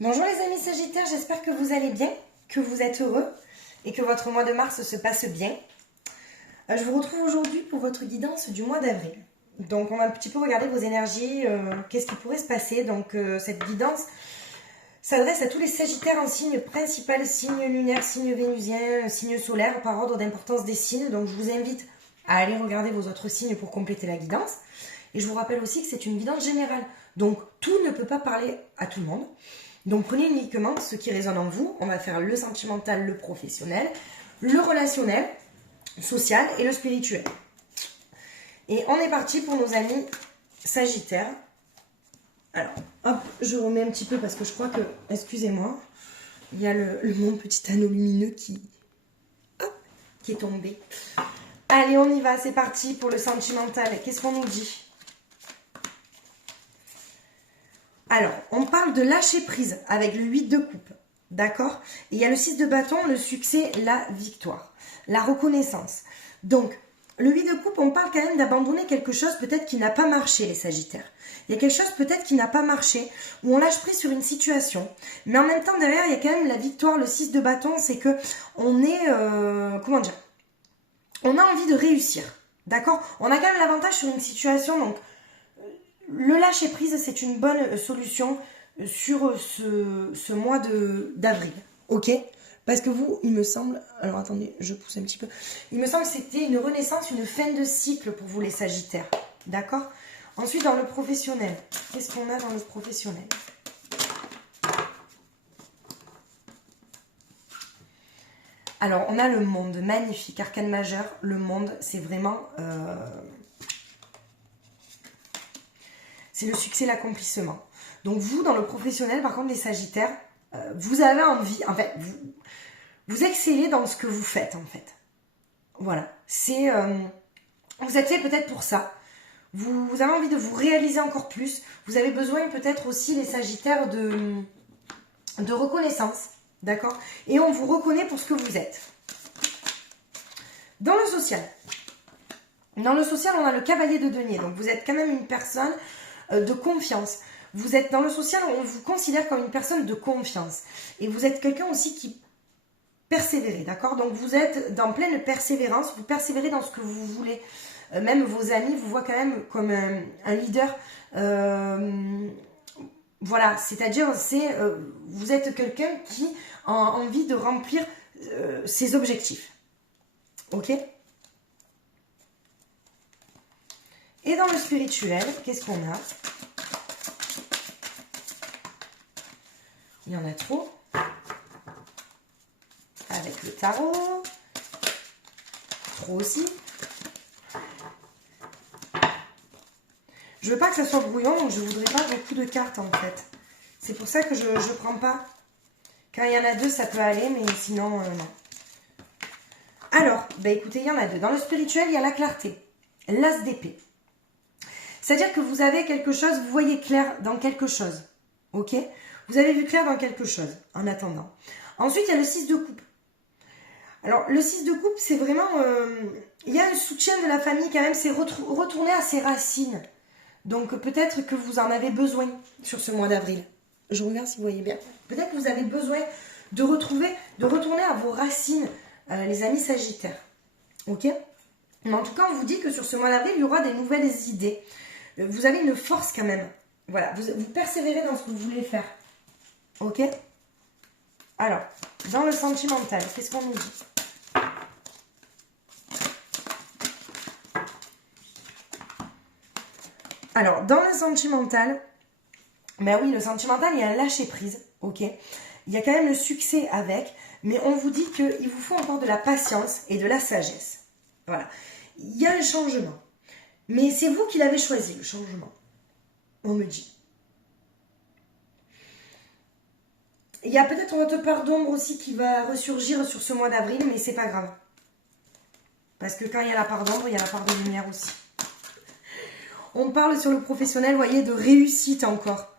Bonjour les amis Sagittaires, j'espère que vous allez bien, que vous êtes heureux et que votre mois de mars se passe bien. Je vous retrouve aujourd'hui pour votre guidance du mois d'avril. Donc on va un petit peu regarder vos énergies, qu'est-ce qui pourrait se passer. Donc cette guidance s'adresse à tous les Sagittaires en signe principal, signe lunaire, signe vénusien, signe solaire, par ordre d'importance des signes. Donc je vous invite à aller regarder vos autres signes pour compléter la guidance. Et je vous rappelle aussi que c'est une guidance générale. Donc tout ne peut pas parler à tout le monde. Donc prenez uniquement ce qui résonne en vous. On va faire le sentimental, le professionnel, le relationnel, social et le spirituel. Et on est parti pour nos amis Sagittaires. Alors, hop, je remets un petit peu parce que je crois que, excusez-moi, il y a mon petit anneau lumineux qui est tombé. Allez, on y va, c'est parti pour le sentimental. Qu'est-ce qu'on nous dit ? Alors, on parle de lâcher prise avec le 8 de coupe, d'accord ? Et il y a le 6 de bâton, le succès, la victoire, la reconnaissance. Donc, le 8 de coupe, on parle quand même d'abandonner quelque chose peut-être qui n'a pas marché, les Sagittaires. Il y a quelque chose peut-être qui n'a pas marché, où on lâche prise sur une situation. Mais en même temps, derrière, il y a quand même la victoire, le 6 de bâton, c'est que on est, comment dire ? On a envie de réussir, d'accord ? On a quand même l'avantage sur une situation, donc le lâcher prise, c'est une bonne solution sur ce mois d'avril, ok ? Parce que vous, il me semble, alors attendez, je pousse un petit peu, il me semble que c'était une renaissance, une fin de cycle pour vous les Sagittaires, d'accord ? Ensuite, dans le professionnel, qu'est-ce qu'on a dans le professionnel ? Alors, on a le monde, magnifique, arcane majeur, le monde, c'est vraiment... c'est le succès, l'accomplissement. Donc vous, dans le professionnel, par contre, les Sagittaires, vous avez envie, en fait, vous excellez dans ce que vous faites, en fait. Voilà. C'est, vous êtes fait peut-être pour ça. Vous avez envie de vous réaliser encore plus. Vous avez besoin peut-être aussi, les Sagittaires, de reconnaissance. D'accord ? Et on vous reconnaît pour ce que vous êtes. Dans le social. Dans le social, on a le cavalier de denier. Donc vous êtes quand même une personne de confiance. Vous êtes dans le social, on vous considère comme une personne de confiance. Et vous êtes quelqu'un aussi qui persévère, d'accord ? Donc vous êtes dans pleine persévérance, vous persévérez dans ce que vous voulez. Même vos amis vous voient quand même comme un leader. Voilà, c'est-à-dire, vous êtes quelqu'un qui a envie de remplir ses objectifs. Ok ? Et dans le spirituel, qu'est-ce qu'on a ? Il y en a trop. Avec le tarot. Trop aussi. Je veux pas que ça soit brouillon, donc je voudrais pas beaucoup de cartes en fait. C'est pour ça que je prends pas. Quand il y en a deux, ça peut aller, mais sinon, non. Alors, bah écoutez, il y en a deux. Dans le spirituel, il y a la clarté. L'as d'épée. C'est-à-dire que vous avez quelque chose, vous voyez clair dans quelque chose. Ok ? Vous avez vu clair dans quelque chose, en attendant. Ensuite, il y a le 6 de coupe. Alors, le 6 de coupe, c'est vraiment... il y a un soutien de la famille quand même, c'est retourner à ses racines. Donc, peut-être que vous en avez besoin sur ce mois d'avril. Je regarde si vous voyez bien. Peut-être que vous avez besoin de retourner à vos racines, les amis Sagittaires. Ok ? Mais en tout cas, on vous dit que sur ce mois d'avril, il y aura des nouvelles idées. Vous avez une force quand même. Voilà, vous persévérez dans ce que vous voulez faire. Ok ? Alors, dans le sentimental, qu'est-ce qu'on nous dit ? Alors, dans le sentimental, ben oui, le sentimental, il y a un lâcher prise, ok ? Il y a quand même le succès avec, mais on vous dit qu'il vous faut encore de la patience et de la sagesse. Voilà. Il y a un changement. Mais c'est vous qui l'avez choisi, le changement. On me dit. Il y a peut-être votre part d'ombre aussi qui va ressurgir sur ce mois d'avril, mais c'est pas grave. Parce que quand il y a la part d'ombre, il y a la part de lumière aussi. On parle sur le professionnel, vous voyez, de réussite encore.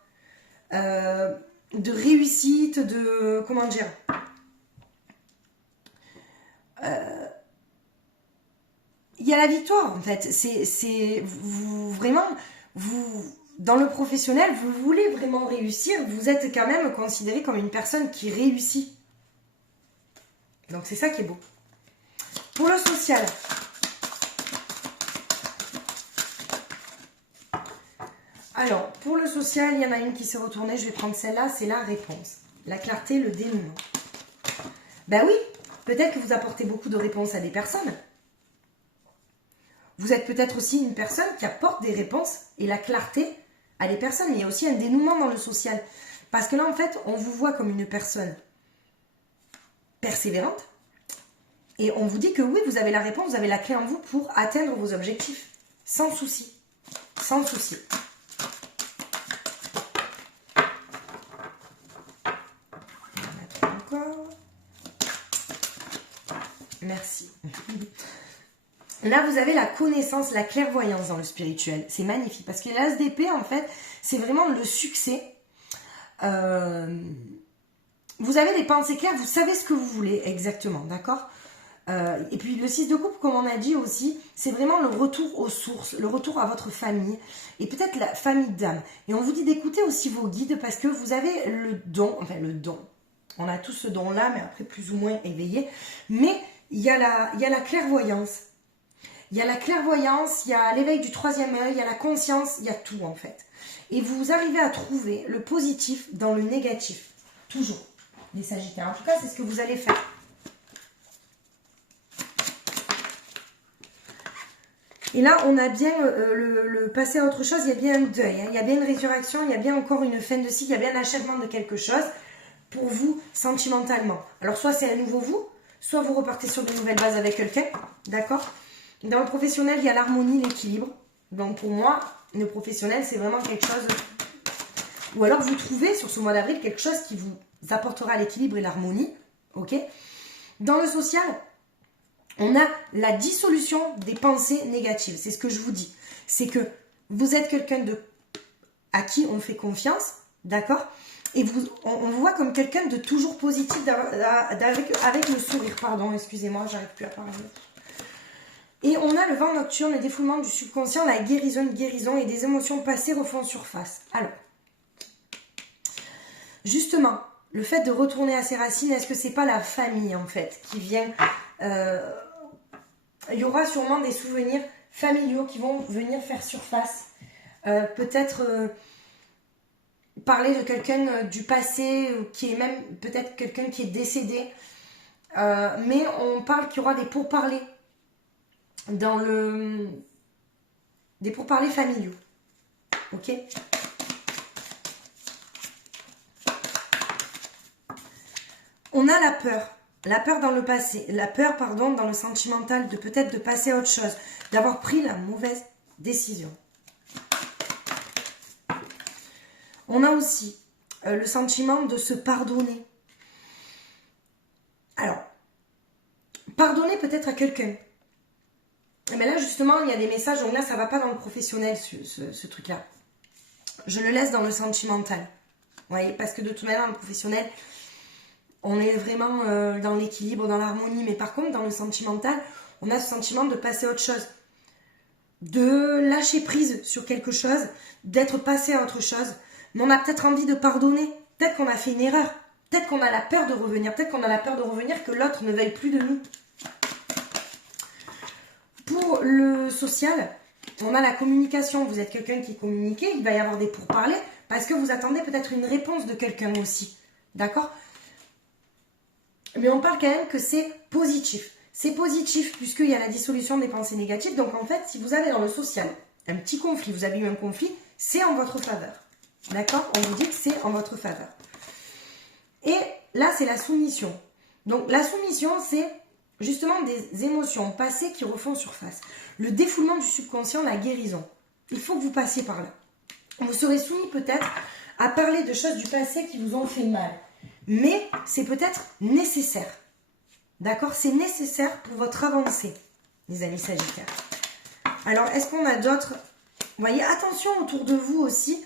De réussite, de... Comment dire ? Il y a la victoire, en fait. C'est vraiment... Dans le professionnel, vous voulez vraiment réussir, vous êtes quand même considéré comme une personne qui réussit. Donc c'est ça qui est beau. Pour le social, alors pour le social, il y en a une qui s'est retournée, je vais prendre celle-là, c'est la réponse. La clarté, le dénouement. Ben oui, peut-être que vous apportez beaucoup de réponses à des personnes. Vous êtes peut-être aussi une personne qui apporte des réponses et la clarté à des personnes. Il y a aussi un dénouement dans le social. Parce que là, en fait, on vous voit comme une personne persévérante. Et on vous dit que oui, vous avez la réponse, vous avez la clé en vous pour atteindre vos objectifs. Sans souci. Sans souci. On va mettre encore. Merci. Là, vous avez la connaissance, la clairvoyance dans le spirituel. C'est magnifique. Parce que l'ASDP, en fait, c'est vraiment le succès. Vous avez des pensées claires, vous savez ce que vous voulez exactement, d'accord? Et puis le 6 de coupe, comme on a dit aussi, c'est vraiment le retour aux sources, le retour à votre famille et peut-être la famille d'âme. Et on vous dit d'écouter aussi vos guides parce que vous avez le don, enfin le don. On a tous ce don-là, mais après plus ou moins éveillé. Mais il y a la clairvoyance. Il y a la clairvoyance, il y a l'éveil du troisième œil, il y a la conscience, il y a tout en fait. Et vous arrivez à trouver le positif dans le négatif. Toujours, les Sagittaires. En tout cas, c'est ce que vous allez faire. Et là, on a bien le passer à autre chose, il y a bien un deuil, hein, il y a bien une résurrection, il y a bien encore une fin de cycle, il y a bien un achèvement de quelque chose pour vous sentimentalement. Alors, soit c'est un nouveau vous, soit vous repartez sur de nouvelles bases avec quelqu'un, d'accord? Dans le professionnel, il y a l'harmonie, l'équilibre. Donc pour moi, le professionnel, c'est vraiment quelque chose... Ou alors vous trouvez sur ce mois d'avril quelque chose qui vous apportera l'équilibre et l'harmonie. Ok. Dans le social, on a la dissolution des pensées négatives. C'est ce que je vous dis. C'est que vous êtes quelqu'un à qui on fait confiance, d'accord? Et on vous voit comme quelqu'un de toujours positif avec le sourire. Pardon, excusez-moi, j'arrive plus à parler. Et on a le vent nocturne, le défoulement du subconscient, la guérison et des émotions passées refont surface. Alors, justement, le fait de retourner à ses racines, est-ce que c'est pas la famille en fait qui vient il y aura sûrement des souvenirs familiaux qui vont venir faire surface. Peut-être parler de quelqu'un du passé, qui est même peut-être quelqu'un qui est décédé. Mais on parle qu'il y aura des pourparlers. Des pourparlers familiaux. Ok. On a la peur. La peur dans le passé. La peur, pardon, dans le sentimental, de peut-être de passer à autre chose. D'avoir pris la mauvaise décision. On a aussi le sentiment de se pardonner. Alors, pardonner peut-être à quelqu'un. Mais là, justement, il y a des messages, donc là, ça ne va pas dans le professionnel, ce truc-là. Je le laisse dans le sentimental. Vous voyez, parce que de toute manière, dans le professionnel, on est vraiment dans l'équilibre, dans l'harmonie. Mais par contre, dans le sentimental, on a ce sentiment de passer à autre chose. De lâcher prise sur quelque chose, d'être passé à autre chose. Mais on a peut-être envie de pardonner. Peut-être qu'on a fait une erreur. Peut-être qu'on a la peur de revenir. Peut-être qu'on a la peur de revenir, que l'autre ne veuille plus de nous. Pour le social, on a la communication. Vous êtes quelqu'un qui est communiqué, il va y avoir des pourparlers parce que vous attendez peut-être une réponse de quelqu'un aussi. D'accord? Mais on parle quand même que c'est positif. C'est positif puisqu'il y a la dissolution des pensées négatives. Donc en fait, si vous avez dans le social un petit conflit, vous avez eu un conflit, c'est en votre faveur. D'accord? On vous dit que c'est en votre faveur. Et là, c'est la soumission. Donc la soumission, c'est justement des émotions passées qui refont surface. Le défoulement du subconscient, la guérison. Il faut que vous passiez par là. Vous serez soumis peut-être à parler de choses du passé qui vous ont fait mal. Mais c'est peut-être nécessaire. D'accord? C'est nécessaire pour votre avancée, les amis Sagittaires. Alors, est-ce qu'on a d'autres... Vous voyez, attention autour de vous aussi,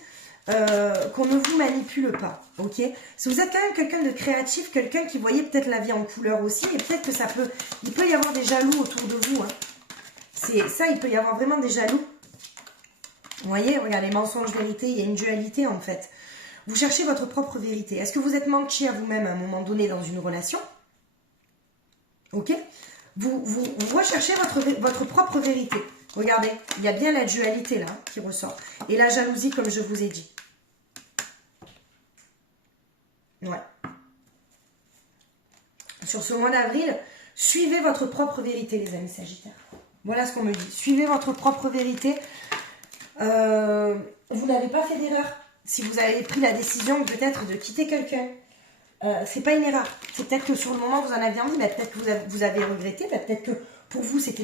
qu'on ne vous manipule pas. Ok? Si vous êtes quand même quelqu'un de créatif, quelqu'un qui voyait peut-être la vie en couleur aussi, et peut-être que ça peut... Il peut y avoir des jaloux autour de vous. Hein. C'est ça, il peut y avoir vraiment des jaloux. Vous voyez, regardez, mensonge, vérité, il y a une dualité en fait. Vous cherchez votre propre vérité. Est-ce que vous êtes menti à vous-même à un moment donné dans une relation? Ok? Vous recherchez votre propre vérité. Regardez, il y a bien la dualité là qui ressort. Et la jalousie, comme je vous ai dit. Ouais. Sur ce mois d'avril, suivez votre propre vérité, les amis Sagittaires. Voilà ce qu'on me dit. Suivez votre propre vérité. Vous n'avez pas fait d'erreur. Si vous avez pris la décision peut-être de quitter quelqu'un, c'est pas une erreur. C'est peut-être que sur le moment vous en aviez envie, mais peut-être que vous avez regretté, peut-être que pour vous c'était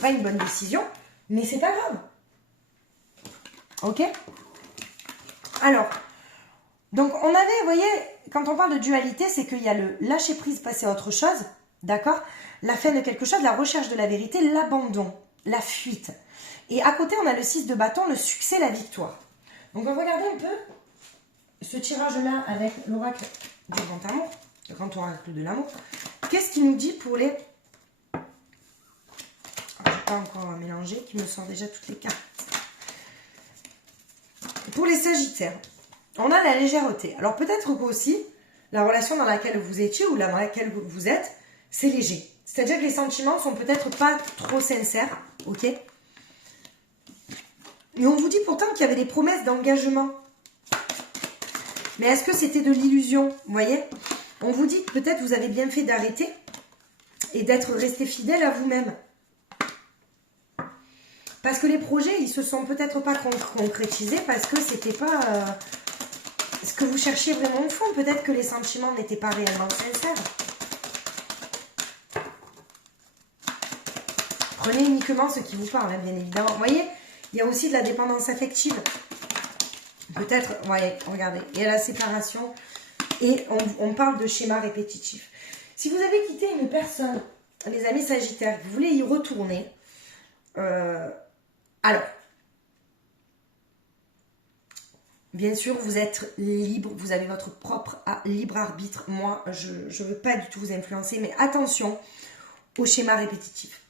pas une bonne décision, mais c'est pas grave. Ok? Alors, donc on avait, vous voyez, quand on parle de dualité, c'est qu'il y a le lâcher prise, passer à autre chose, d'accord? La fin de quelque chose, la recherche de la vérité, l'abandon, la fuite. Et à côté, on a le 6 de bâton, le succès, la victoire. Donc on va regarder un peu ce tirage-là avec l'oracle du grand amour, le grand oracle de l'amour. Qu'est-ce qu'il nous dit pour les... Je n'ai pas encore mélangé, qui me sort déjà toutes les cartes. Pour les Sagittaires, on a la légèreté. Alors peut-être qu'aussi, la relation dans laquelle vous étiez ou dans laquelle vous êtes, c'est léger. C'est-à-dire que les sentiments sont peut-être pas trop sincères, ok? Mais on vous dit pourtant qu'il y avait des promesses d'engagement. Mais est-ce que c'était de l'illusion? Vous voyez? On vous dit que peut-être vous avez bien fait d'arrêter et d'être resté fidèle à vous-même. Parce que les projets, ils se sont peut-être pas concrétisés parce que c'était pas ce que vous cherchiez vraiment au fond. Peut-être que les sentiments n'étaient pas réellement sincères. Prenez uniquement ce qui vous parle, hein, bien évidemment. Vous voyez? Il y a aussi de la dépendance affective. Peut-être, vous voyez, regardez. Il y a la séparation et on parle de schéma répétitif. Si vous avez quitté une personne, les amis Sagittaires, vous voulez y retourner, alors, bien sûr, vous êtes libre, vous avez votre propre libre arbitre. Moi, je ne veux pas du tout vous influencer, mais attention au schéma répétitif.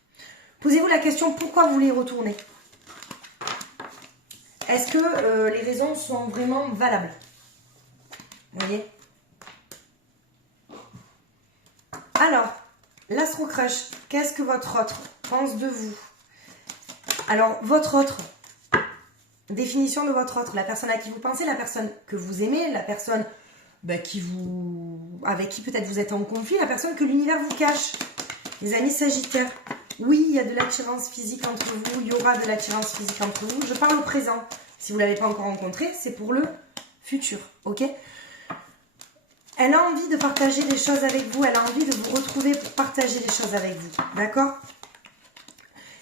Posez-vous la question, pourquoi vous voulez y retourner? Est-ce que les raisons sont vraiment valables? Vous voyez? Alors, l'Astro Crush, qu'est-ce que votre autre pense de vous? Alors, votre autre, définition de votre autre, la personne à qui vous pensez, la personne que vous aimez, la personne avec qui peut-être vous êtes en conflit, la personne que l'univers vous cache. Les amis Sagittaires, oui, il y a de l'attirance physique entre vous, il y aura de l'attirance physique entre vous. Je parle au présent. Si vous ne l'avez pas encore rencontré, c'est pour le futur, ok? Elle a envie de partager des choses avec vous, elle a envie de vous retrouver pour partager des choses avec vous, d'accord?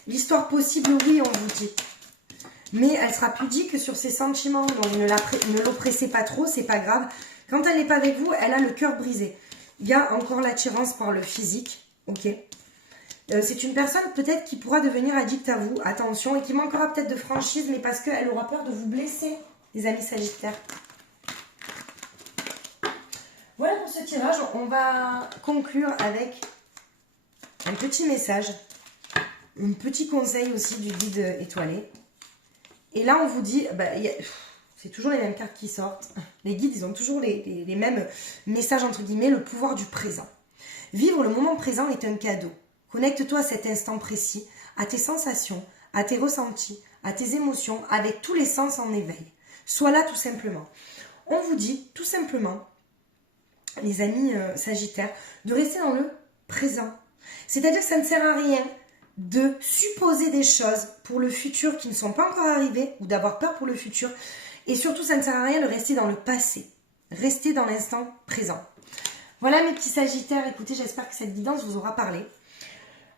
L'histoire possible, oui, on vous dit. Mais elle sera pudique sur ses sentiments, donc ne l'oppressez pas trop, c'est pas grave. Quand elle n'est pas avec vous, elle a le cœur brisé. Il y a encore l'attirance par le physique, ok? C'est une personne peut-être qui pourra devenir addict à vous, attention, et qui manquera peut-être de franchise, mais parce qu'elle aura peur de vous blesser, les amis Sagittaires. Voilà pour ce tirage, on va conclure avec un petit message, un petit conseil aussi du guide étoilé. Et là, on vous dit, c'est toujours les mêmes cartes qui sortent. Les guides, ils ont toujours les mêmes messages, entre guillemets, le pouvoir du présent. Vivre le moment présent est un cadeau. Connecte-toi à cet instant précis, à tes sensations, à tes ressentis, à tes émotions, avec tous les sens en éveil. Sois là tout simplement. On vous dit tout simplement, les amis Sagittaires, de rester dans le présent. C'est-à-dire que ça ne sert à rien de supposer des choses pour le futur qui ne sont pas encore arrivées ou d'avoir peur pour le futur. Et surtout, ça ne sert à rien de rester dans le passé. Restez dans l'instant présent. Voilà mes petits Sagittaires, écoutez, j'espère que cette guidance vous aura parlé.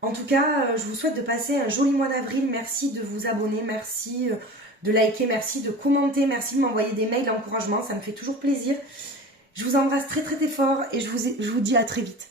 En tout cas, je vous souhaite de passer un joli mois d'avril. Merci de vous abonner, merci de liker, merci de commenter, merci de m'envoyer des mails d'encouragement, ça me fait toujours plaisir. Je vous embrasse très très fort et je vous dis à très vite.